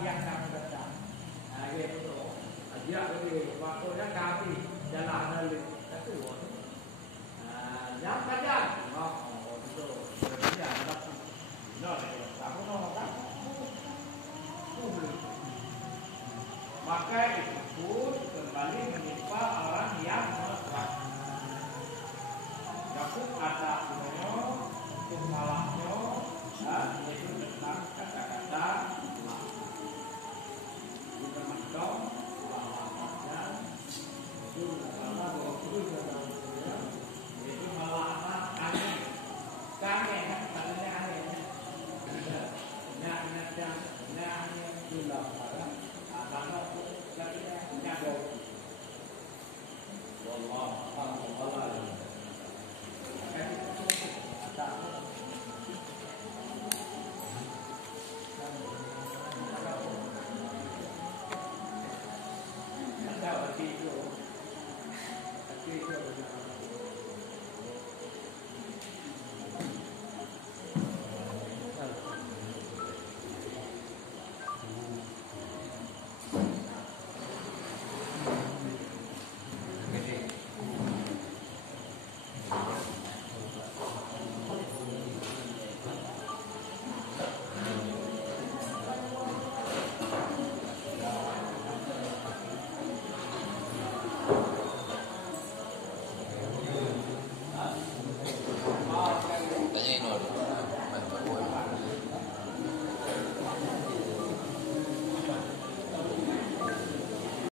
yang kamu datang. Nah, gitu. Dia lebih waktunya kami jalan lebih satu. Nah, yang saja. Oh, itu. Berarti ada sih. Nah, kamu nolak. Maka itu pun kembali menimpa orang yang menolak. Yakub ada untuk malahnya, yaitu